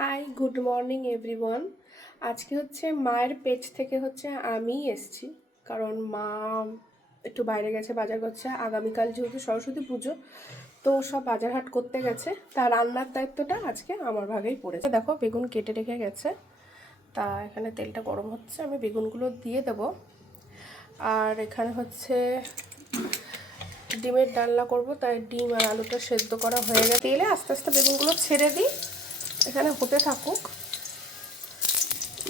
High, good morning everyone. আজকে হচ্ছে মায়ের পেজ থেকে আমি এসছি, কারণ মা একটু বাইরে গেছে, বাজার করছে। আগামীকাল যেহেতু সরস্বতী পুজো, তো সব বাজার হাট করতে গেছে। তার রান্নার দায়িত্বটা আজকে আমার ভাগেই পড়েছে। দেখো, বেগুন কেটে রেখে গেছে, তা এখানে তেলটা গরম হচ্ছে, আমি বেগুনগুলো দিয়ে দেব। আর এখানে ডিমের ডালনা করব, তাই ডিম আর আলুটা সেদ্ধ করা হয়ে গেছে। তেলে আস্তে আস্তে বেগুনগুলো ছেড়ে দিই, এখানে হতে থাকুক।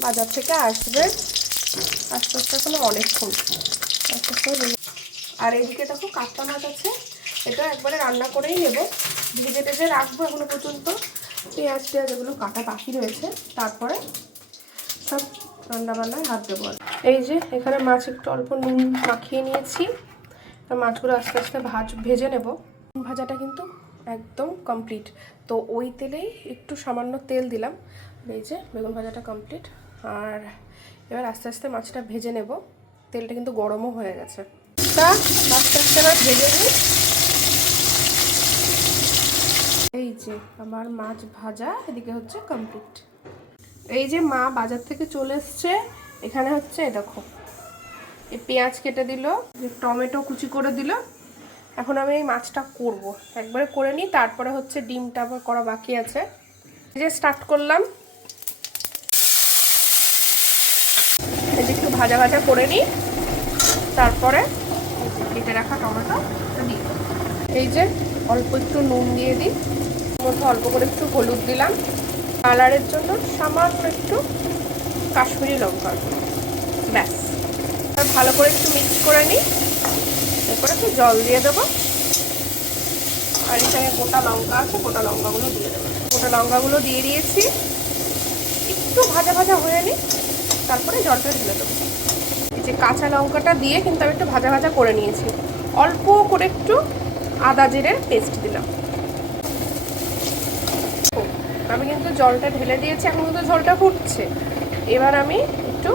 বাজার থেকে আসবে আস্তে আস্তে, এখনো অনেকক্ষণ আস্তে আস্তে। আর এইদিকে দেখো, কাতলা মাছ আছে, এটা একবারে রান্না করেই নেব, ভেজে টেজে রাখবো এখনো পর্যন্ত। পেঁয়াজ টেয়াজ এগুলো কাটা বাকি রয়েছে, তারপরে সব রান্নাবান্নায় হাত দেবো। এই যে এখানে মাছ একটু অল্প নুন মাখিয়ে নিয়েছি, মাছগুলো আস্তে আস্তে ভেজে নেব। ভাজাটা কিন্তু একদম কমপ্লিট, তো ওই তেলেই একটু সামান্য তেল দিলাম। এই যে বেগুন ভাজাটা কমপ্লিট, আর এবার আস্তে আস্তে মাছটা ভেজে নেব। তেলটা কিন্তু গরমও হয়ে গেছে, তা আস্তে আস্তে এবার ভেজে নিই। এই যে আমার মাছ ভাজা এদিকে কমপ্লিট। এই যে মা বাজার থেকে চলে এসছে, এখানে দেখো, এই পেঁয়াজ কেটে দিল, যে টমেটো কুচি করে দিল। এখন আমি এই মাছটা করব, একবারে করে নিই, তারপরে ডিমটা আবার করা বাকি আছে। এই যে স্টার্ট করলাম, এই যে একটু ভাজা ভাজা করে নিই, তারপরে কেটে রাখা টমেটো দিই। এই যে অল্প একটু নুন দিয়ে দিই, মধ্যে অল্প করে একটু হলুদ দিলাম, কালারের জন্য সামান্য একটু কাশ্মীরি লঙ্কা, ব্যাস। ভালো করে একটু মিক্স করে নিই, এরপরে একটু জল দিয়ে দেবো। আর এখানে গোটা লঙ্কা আছে, গোটা লঙ্কাগুলো দিয়ে দেবো। গোটা লঙ্কাগুলো দিয়ে দিয়েছি, একটু ভাজা ভাজা হয়ে নিই, তারপরে জলটা ঢেলে দেবো। এই যে কাঁচা লঙ্কাটা দিয়ে কিন্তু আমি একটু ভাজা ভাজা করে নিয়েছি, অল্প করে একটু আদা জিরের পেস্ট দিলাম। আমি কিন্তু জলটা ঢেলে দিয়েছি, এখন কিন্তু ঝোলটা ফুটছে। এবার আমি একটু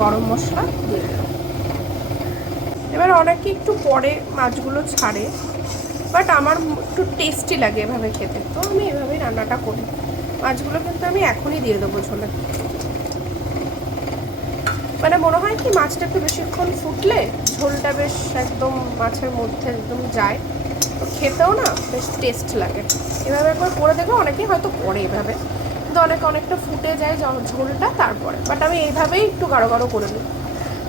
গরম মশলা দিয়ে দিলাম। এবার অনেকে একটু পরে মাছগুলো ছাড়ে, বাট আমার একটু টেস্টি লাগে এভাবে খেতে, তো আমি এভাবেই রান্নাটা করি। মাছগুলো কিন্তু আমি এখনই দিয়ে দেবো ঝোলে, মানে মনে হয় কি মাছটা একটু বেশিক্ষণ ফুটলে ঝোলটা বেশ একদম মাছের মধ্যে একদম যায়, তো খেতেও না বেশ টেস্ট লাগে। এভাবে একবার করে দেখো, অনেকেই হয়তো করে এভাবে, কিন্তু অনেকটা ফুটে যায় ঝোলটা তারপরে। বাট আমি এইভাবেই একটু গাঢ় গাঢ় করে নিই,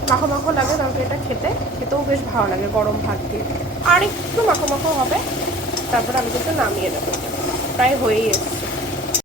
মাখো মাখো লাগে, তবে এটা খেতেও বেশ ভালো লাগে গরম ভাত দিয়ে। আর একটু মাখো মাখো হবে, তারপরে আমি কিন্তু নামিয়ে দেবো, প্রায় হয়েই এসেছে।